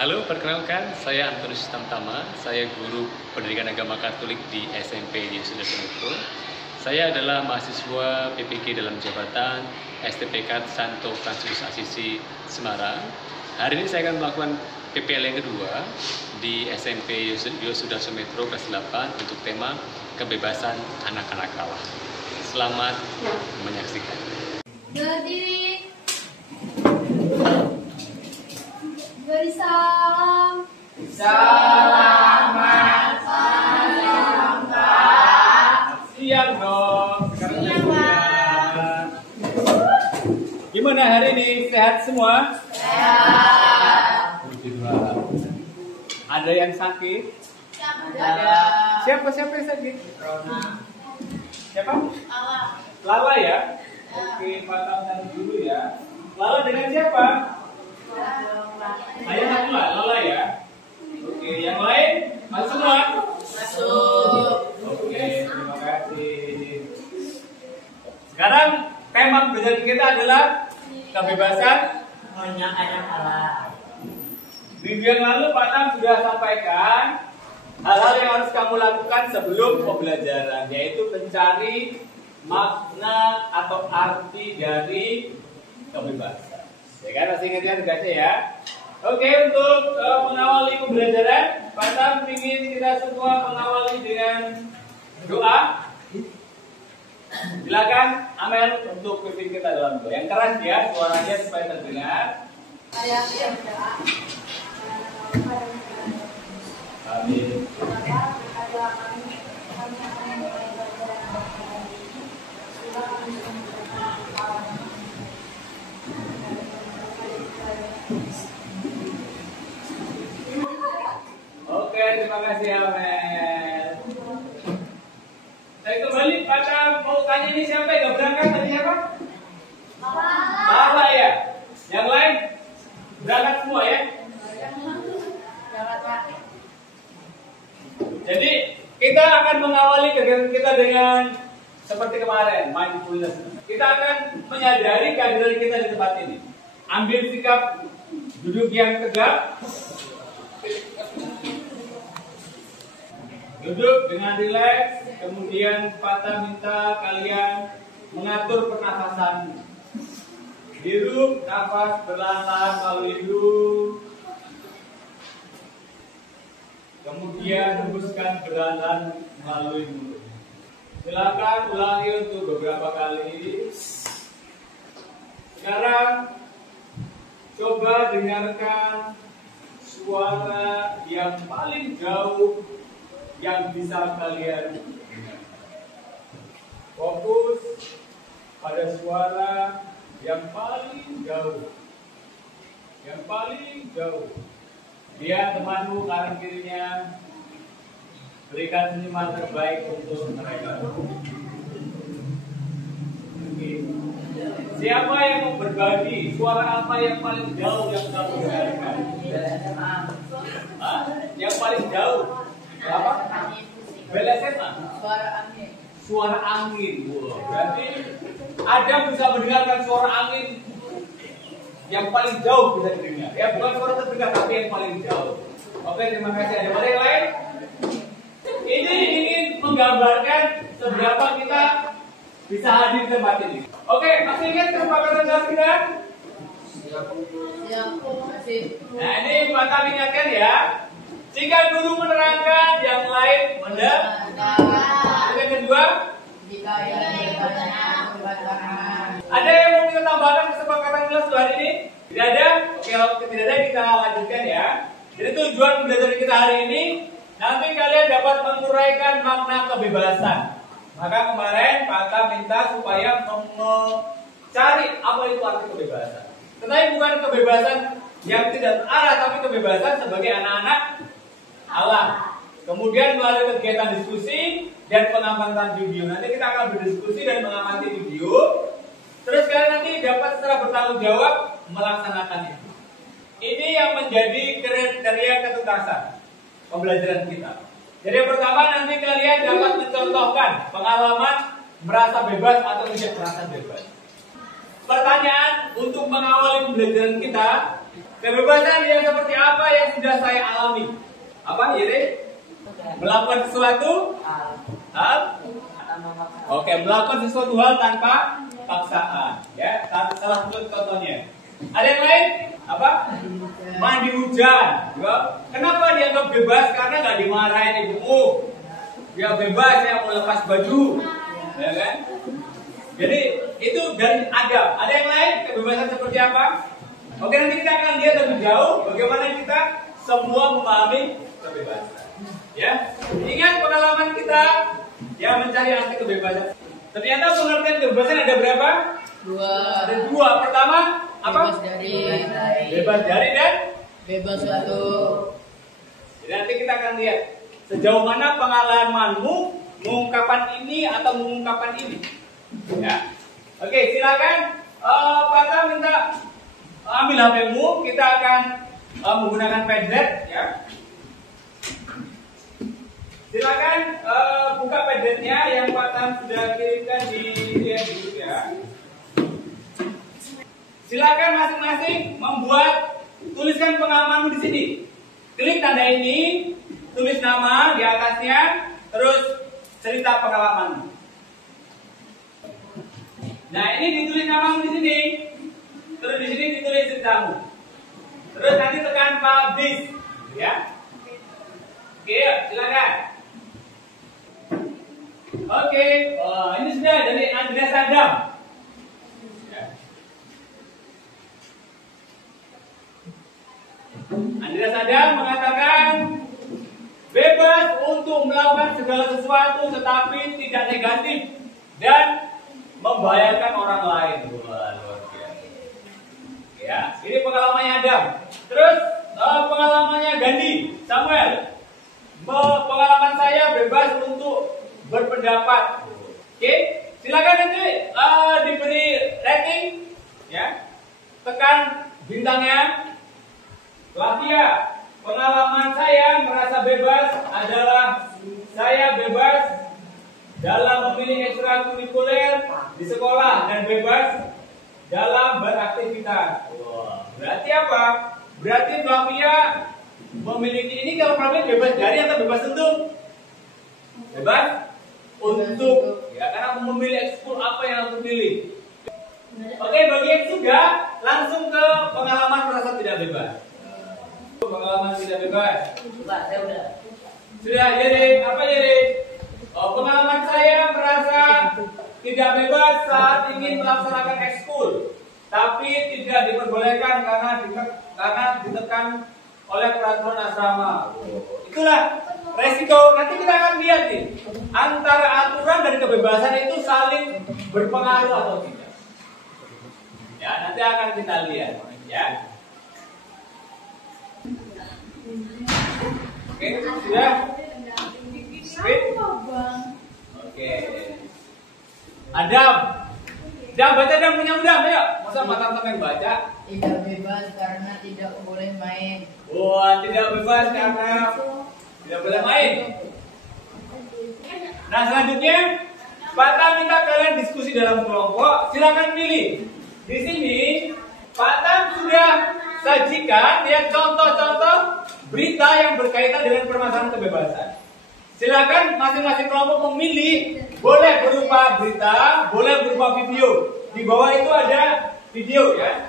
Halo, perkenalkan saya Antonius Tamtama. Saya guru pendidikan agama Katolik di SMP Yesuda Sumetro. Saya adalah mahasiswa PPG dalam jabatan STPK Santo Fransiskus Asisi Semarang. Hari ini saya akan melakukan PPL yang kedua di SMP Yesuda Sumetro kelas 8 untuk tema kebebasan anak-anak Allah. Selamat menyaksikan. Berdiri. Beri salam. Selamat siang, Pak. Siang dong. Siang, Pak. Gimana hari ini? Sehat semua? Sehat. Ada yang sakit? Ada. Siapa yang sakit? Corona. Siapa? Allah. Lala ya? Oke, patahkan dulu ya. Lala dengan siapa? Saya satu lah, Lala ya. Oke, yang lain? Masuk semua? Masuk. Oke, terima kasih. Sekarang tema pembelajaran kita adalah kebebasan Anak-anak Allah. Minggu yang lalu Pak Tam sudah sampaikan hal-hal yang harus kamu lakukan sebelum pembelajaran, yaitu mencari makna atau arti dari kebebasan. Ya kan, masih ingat ya tugasnya ya? Oke, untuk mengawali pembelajaran, Pak Tam ingin kita semua mengawali dengan doa. Silakan Amel untuk pimpin kita dalam doa yang keras ya, suaranya supaya terdengar. Amin. Oke, terima kasih Amel. Saya kembali pada mau tanya ini siapa yang gak berangkat tadi siapa? Bapak ya. Yang lain berangkat semua ya. Jadi kita akan mengawali kegiatan kita dengan seperti kemarin, mindfulness. Kita akan menyadari kehadiran kita di tempat ini. Ambil sikap duduk yang tegak. Duduk dengan rileks, kemudian Patah minta kalian mengatur pernafasan. Hirup nafas perlahan melalui hidung. Kemudian hembuskan perlahan melalui mulut. Silakan ulangi untuk beberapa kali. Sekarang coba dengarkan suara yang paling jauh yang bisa kalian dengar. Fokus pada suara yang paling jauh. Yang paling jauh. Lihat temanmu kanan kirinya. Berikan senyuman terbaik untuk mereka. Oke. Siapa yang mau berbagi? Suara apa yang paling jauh yang kamu dengarkan? Yang paling jauh? Apa? Bela SMA? Suara angin. Suara angin. Wow. Berarti ada bisa mendengarkan suara angin yang paling jauh bisa didengar. Ya, bukan suara terdekat tapi yang paling jauh. Oke, terima kasih. Ada yang lain? Ini ingin menggambarkan seberapa kita bisa hadir di tempat ini. Oke, masih ingat kesepakatan kelas kita? Nah, ini Pak Tam ingatkan ya. Jika guru menerangkan, yang lain mendengar. Yang kedua, ada yang mau kita tambahkan kesepakatan kelas hari ini? Tidak ada? Oke, tidak ada, kita lanjutkan ya. Jadi tujuan belajar kita hari ini, nanti kalian dapat menguraikan makna kebebasan. Maka kemarin Pak Tam minta supaya mencari apa itu arti kebebasan. Tetapi bukan kebebasan yang tidak terarah, tapi kebebasan sebagai anak-anak Allah. Kemudian melalui kegiatan diskusi dan pengamatan video. Nanti kita akan berdiskusi dan mengamati video. Terus kalian nanti dapat secara bertanggung jawab melaksanakannya. Ini yang menjadi kriteria ketuntasan pembelajaran kita. Jadi yang pertama nanti kalian dapat mencontohkan pengalaman merasa bebas atau tidak merasa bebas. Pertanyaan untuk mengawali pembelajaran kita, Kebebasan yang seperti apa yang sudah saya alami? Apa, Yere? Melakukan sesuatu hal. Oke, melakukan sesuatu hal tanpa paksaan. Ya, salah satu contohnya. Ada yang lain? Apa? Mandi hujan. Ya. Kenapa dianggap bebas? Karena nggak dimarahin ibumu. Dia bebas ya mau lepas baju, ya kan? Jadi itu dari Adam. Ada yang lain? Kebebasan seperti apa? Oke, nanti kita akan lihat lebih jauh bagaimana kita semua memahami kebebasan. Ya, ingat pengalaman kita yang mencari arti kebebasan. Ternyata pengertian kebebasan ada berapa? Ada dua. Pertama apa? Bebas dari dan bebas untuk. Jadi nanti kita akan lihat sejauh mana pengalamanmu mengungkapkan ini atau mengungkapkan ini. Ya, oke, silakan. Pak minta ambil HP-mu. Kita akan menggunakan Padlet. Ya. Silakan buka Padletnya yang Pak Tam sudah kirimkan di YouTube ya. Silakan masing-masing membuat, tuliskan pengalamanmu di sini. Klik tanda ini, tulis nama di atasnya, terus cerita pengalamanmu. Nah, ini ditulis namamu di sini, terus di sini ditulis ceritamu. Terus nanti tekan publish, ya. Oke, silakan. Oke, ini sudah dari Andreas Adam. Andreas Adam mengatakan bebas untuk melakukan segala sesuatu tetapi tidak negatif dan membahayakan orang lain. Wah, luar biasa. Ya, ini pengalamannya Adam. Terus pengalamannya Gandhi, Samuel. Pengalaman saya bebas untuk berpendapat. Oke, silakan nanti diberi rating, ya. Tekan bintangnya. Flavia, pengalaman saya merasa bebas adalah saya bebas dalam memilih ekstrakurikuler di sekolah dan bebas dalam beraktivitas. Wah, berarti apa? Berarti Flavia memiliki ini, kalau Flavia bebas dari atau bebas untuk? Bebas untuk, ya, karena memilih ekskul apa yang aku pilih. Oke, bagi yang sudah, langsung ke pengalaman merasa tidak bebas. Pengalaman tidak bebas. Saya udah. Sudah, jadi apa jadi? Pengalaman saya merasa tidak bebas saat ingin melaksanakan ekskul, tapi tidak diperbolehkan karena ditekan oleh peraturan asrama. Itulah resiko. Nanti kita akan lihat nih, antara aturan dan kebebasan itu saling berpengaruh atau tidak. Ya, nanti akan kita lihat. Ya. Oke, sudah? Oke. Adam, baca Adam, punya Adam, ayo. Masa Pak Tam yang baca? Tidak bebas karena tidak boleh main. Wah, tidak bebas karena tidak boleh main. Nah, selanjutnya Pak Tam minta kalian diskusi dalam kelompok. Silakan pilih. Di sini Pak Tam sudah sajikan ya contoh-contoh berita yang berkaitan dengan permasalahan kebebasan. Silakan masing-masing kelompok memilih, boleh berupa berita, boleh berupa video. Di bawah itu ada video ya.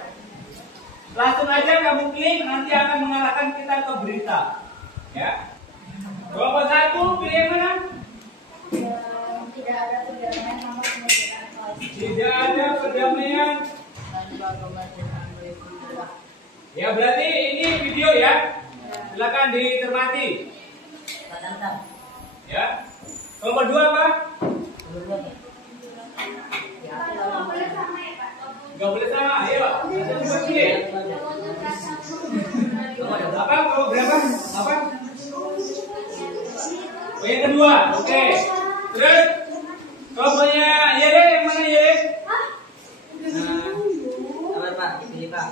Langsung aja kamu klik, nanti akan mengarahkan kita ke berita. Ya. Kelompok 1 pilih yang mana? Tidak ada perdamaian nomor kemerdekaan Palestina. Tidak ada perdamaian. Tanpa kemerdekaan Palestina. Ya, berarti ini video ya. Silakan dicermati. Ya. Kelompok 2 apa? Gak boleh sama. Ayo. Apa? Kelompok berapa? Apa? Oh, yang kedua. Oke. Terus kelompoknya Yere, yang mana Yere? Sabar Pak, pilih Pak.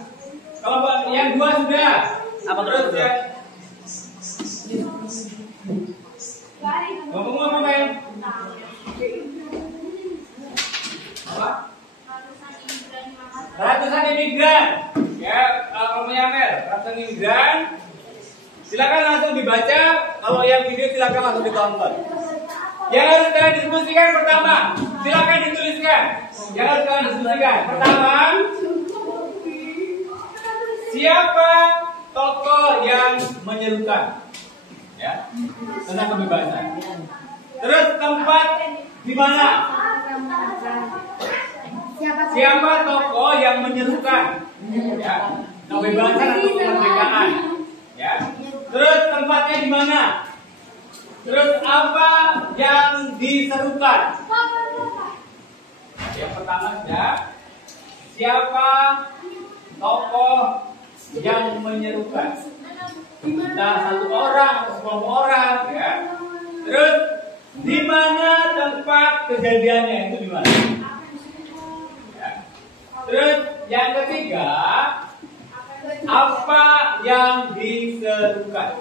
Kelompok yang 2 sudah. Apa terus kedua? ya? Ngomong apa Mel? Apa? Ratusan imigran. Ya, kelompoknya Mel. Ratusan imigran. Silakan langsung dibaca. Kalau yang video silakan langsung ditonton. Yang harus kalian diskusikan pertama, silakan dituliskan. Yang harus kalian diskusikan pertama, siapa tokoh yang menyerukan? Ya, tentang kebebasan. Terus tempat di mana? Siapa tokoh yang menyerukan? Ya, kebebasan atau kemerdekaan. Ya. Terus tempatnya di mana? Terus apa yang diserukan? Yang pertama ya, siapa tokoh yang menyerukan? Entah satu orang atau sekelompok orang, ya. Terus di mana tempat kejadiannya, itu di mana? Ya. Terus yang ketiga, apa yang diserukan?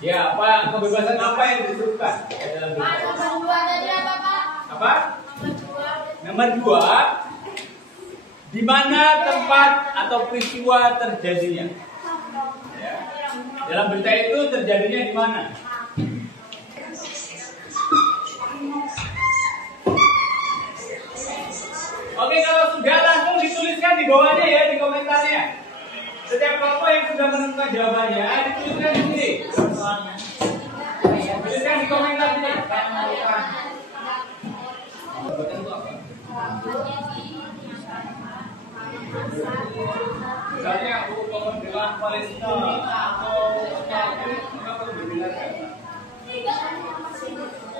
Ya, apa kebebasan apa yang diserukan? Ya, dalam apa? Nomor 2. Di mana tempat atau peristiwa terjadinya? Ya. Dalam berita itu terjadinya di mana? Oke, kalau sudah langsung dituliskan di bawahnya ya, di komentarnya. Setiap kelompok yang sudah menemukan jawabannya, dituliskan di sini. Tuliskan di komentar sini. Misalnya hukuman dengan Palestina atau apa perlu dibenarkan?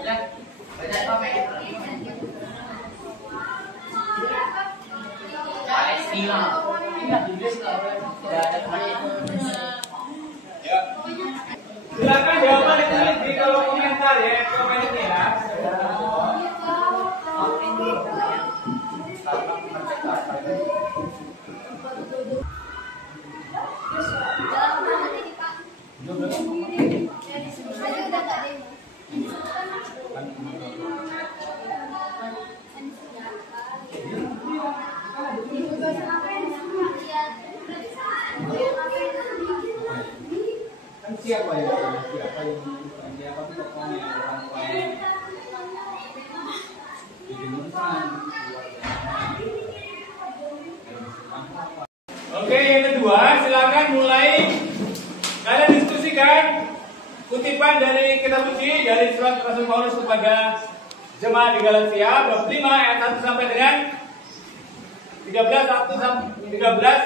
Ya, banyak komen. Palestina. Ini Inggris ya. Silakan jawaban ditulis di kolom komentar ya, komen ini ya. Siapa ya? Siapa itu tokohnya? Oke, yang kedua, silakan mulai kalian diskusikan kutipan dari kitab suci dari surat Rasul Paulus kepada jemaat di Galatia bab 5 ayat 1 sampai dengan 13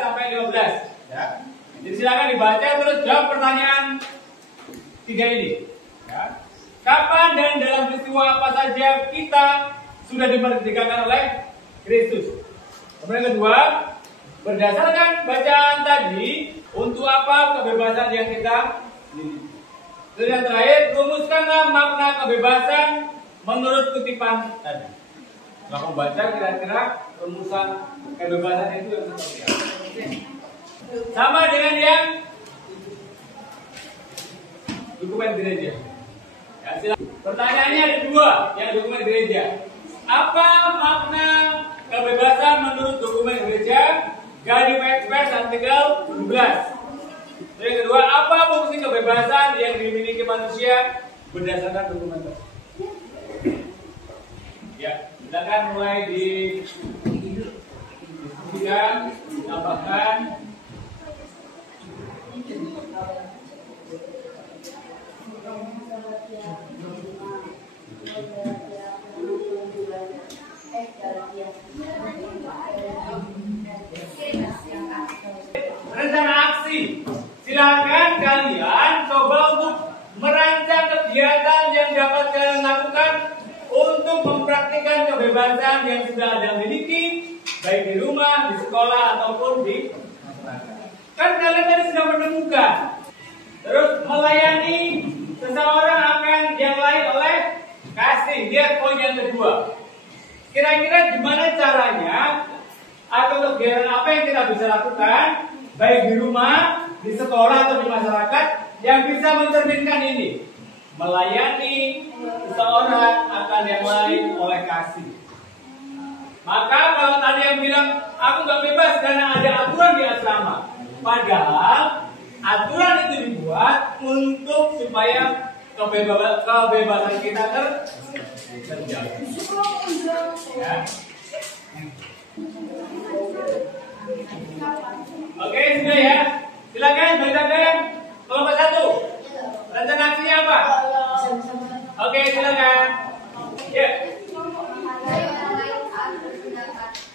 sampai 15. Ya. Jadi silakan dibaca terus jawab pertanyaan 3 ini. Ya. Kapan dan dalam peristiwa apa saja kita sudah dimerdekakan oleh Kristus? Kemudian kedua, berdasarkan bacaan tadi, untuk apa kebebasan yang kita miliki? Terus yang terakhir, rumuskanlah makna kebebasan menurut kutipan tadi. Setelah membaca kira-kira rumusan kebebasan itu yang seperti apa? Sama dengan yang dokumen gereja. Ya, silakan. Pertanyaannya ada 2 yang dokumen gereja. Apa makna kebebasan menurut dokumen gereja? Gadi Express artikel 17. Yang kedua, apa fungsi kebebasan yang dimiliki manusia berdasarkan dokumen tersebut? Ya, silakan mulai didiskusikan, ditambahkan. Rencana aksi. Silakan kalian coba untuk merancang kegiatan yang dapat kalian lakukan untuk mempraktikkan kebebasan yang sudah Anda miliki, baik di rumah, di sekolah ataupun di masyarakat. Kan kalian tadi sudah menemukan. Terus melayani seseorang akan yang lain oleh kasih. Lihat poin yang kedua. Kira-kira gimana caranya atau kegiatan apa yang kita bisa lakukan baik di rumah, di sekolah atau di masyarakat yang bisa mencerminkan ini? Melayani seseorang akan yang lain oleh kasih. Maka kalau tadi yang bilang aku nggak bebas karena ada aturan di asrama, padahal aturan itu dibuat untuk supaya kebebasan kita terjaga. Ya. Oke, sudah ya. Silakan bacakan kelompok 1. Rencana aksinya apa? Oke, silakan. Ya.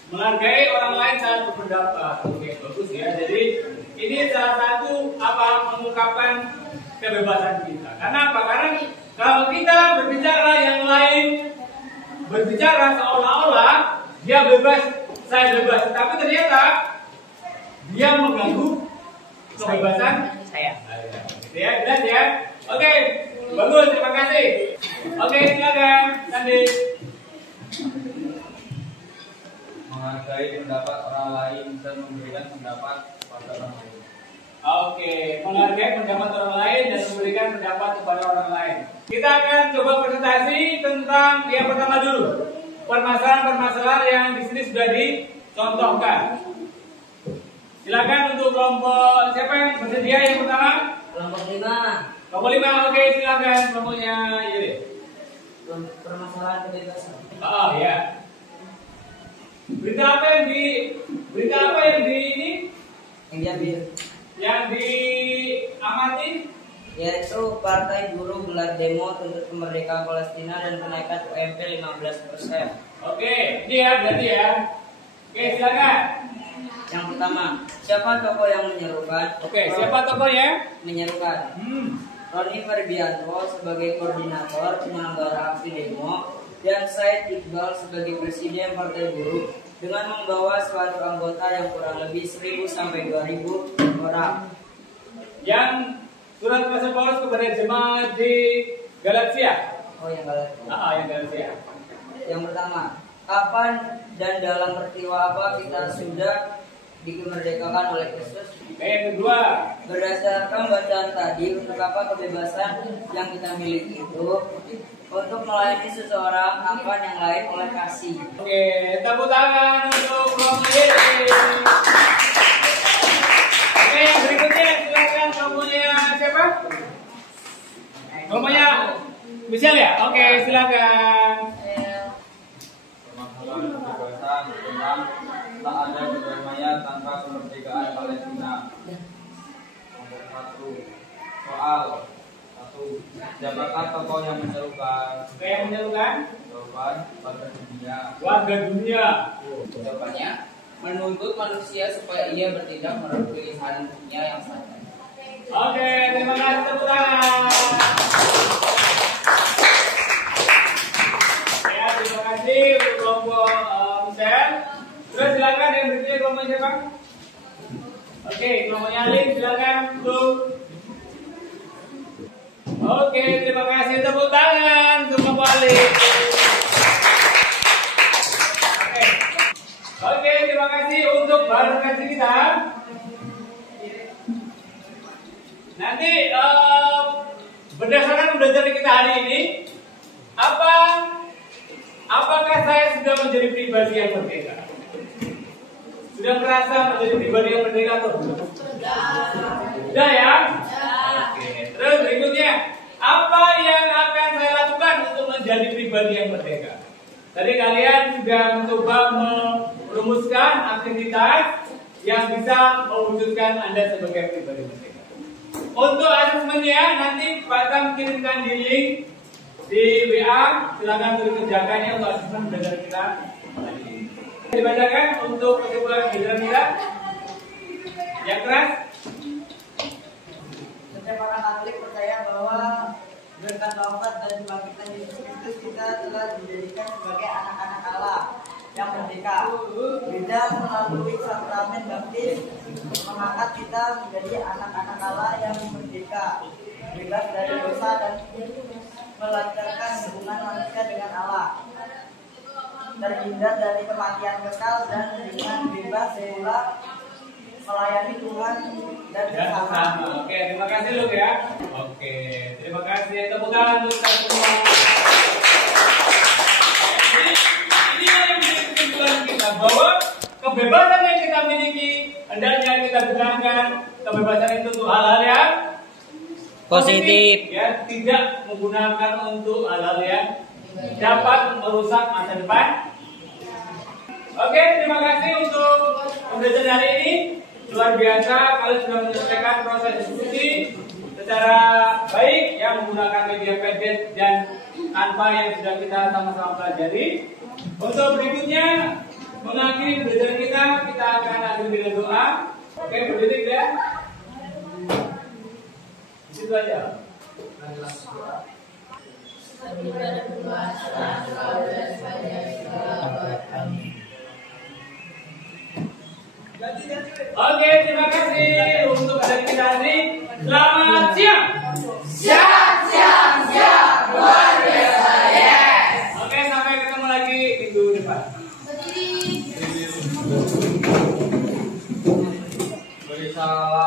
Menghargai orang lain saat berpendapat. Oke, bagus ya. Jadi ini salah satu mengungkapkan kebebasan kita. Karena apa? Karena kalau kita berbicara yang lain berbicara seolah-olah dia bebas, saya bebas, tapi ternyata dia mengganggu kebebasan saya. Ya, jelas ya. Oke, bagus, terima kasih. Oke, silakan, Sandi. Menghargai pendapat orang lain dan memberikan pendapat pada orang lain. Oke, menghargai pendapat orang lain dan memberikan pendapat kepada orang lain. Kita akan coba presentasi tentang yang pertama dulu. Permasalahan-permasalahan yang di sini sudah dicontohkan. Silakan untuk kelompok siapa yang bersedia yang pertama? Kelompok 5. Kelompok 5, oke, silakan kelompoknya Yuri. Permasalahan kebebasan. Oh ya. Berita apa yang di ini? Yang diambil Yang diamati? yaitu Partai Buruh gelar demo tuntut kemerdekaan Palestina dan kenaikan UMP 15%. Oke, ini ya berarti ya. Oke, silakan. Yang pertama, siapa tokoh yang menyerukan? Oke, siapa tokohnya? Menyerukan. Roni Ferbianto sebagai koordinator penyelenggara aksi demo dan Said Iqbal sebagai presiden Partai Buruh dengan membawa suatu anggota yang kurang lebih 1.000 sampai 2.000 orang. Yang surat Rasul Paulus kepada jemaat di Galatia. Oh, yang galat. Yang Galatia. Yang pertama, kapan dan dalam peristiwa apa kita sudah dikemerdekakan oleh Kristus? Yang kedua, Berdasarkan bacaan tadi, untuk apa kebebasan yang kita miliki itu? Untuk melayani seseorang, kapan yang lain oleh kasih. oke, tepuk tangan untuk kelompok ini. Oke, yang berikutnya silakan kelompoknya siapa? Kelompoknya Michelle ya? Oke, silakan. Permasalahan kebebasan tentang tak ada kedamaian tanpa kemerdekaan Palestina. Nomor 1. Soal 1. Siapakah tokoh yang menyerukan? Oke, yang menyerukan? Jawaban pada dunia. Warga dunia. Jawabannya, menuntut manusia supaya ia bertindak menurut pilihannya yang sah. Oke, terima kasih, tepuk tangan. Ya, terima kasih untuk kelompok Michelle. Terus silakan yang berikutnya kelompok siapa? Oke, kelompoknya Alin, silakan untuk. Oke, terima kasih, tepuk tangan untuk kelompok Alin. Oke, terima kasih untuk bahan referensi kita. Nanti berdasarkan pembelajaran kita hari ini, apakah saya sudah menjadi pribadi yang merdeka? Sudah merasa menjadi pribadi yang merdeka atau belum? Sudah ya? Oke. Terus berikutnya, apa yang akan saya lakukan untuk menjadi pribadi yang merdeka? Tadi kalian sudah mencoba merumuskan aktivitas yang bisa mewujudkan Anda sebagai pribadi merdeka. Untuk asesmennya nanti Pak Tam kirimkan di link di WA, silakan dikerjakannya untuk asesmen belajar kita. Dibacakan untuk kesimpulan belajar kita yang keras. Setiap orang Katolik percaya bahwa berkat wafat dan kebangkitan Yesus Kristus kita telah dijadikan sebagai anak-anak Allah yang merdeka. Beda melalui sakramen baptis mengangkat kita menjadi anak-anak Allah yang merdeka, bebas dari dosa dan melancarkan hubungan manusia dengan Allah, terhindar dari kematian kekal dan dengan bebas pula melayani Tuhan dan bersama. Oke, terima kasih Luke ya. Oke, terima kasih. Tepuk tangan untuk kita semua. Ini yang menjadi kesimpulan bahwa kebebasan yang kita miliki hendaknya kita gunakan kebebasan itu untuk hal-hal yang Positif. ya, tidak menggunakan untuk hal-hal yang dapat merusak masa depan. Oke, terima kasih untuk pembelajaran hari ini. Luar biasa, kalian sudah menyelesaikan proses diskusi secara baik, ya, menggunakan media PDF dan Canva yang sudah kita sama-sama pelajari. Untuk berikutnya, mengakhiri pembelajaran kita akan akhiri dengan doa. Oke, berdiri ya. Di situ aja. Oke, terima kasih untuk hari kita hari. Selamat siang. Siang, luar biasa, yes. Oke, sampai ketemu lagi minggu depan. Beri salam.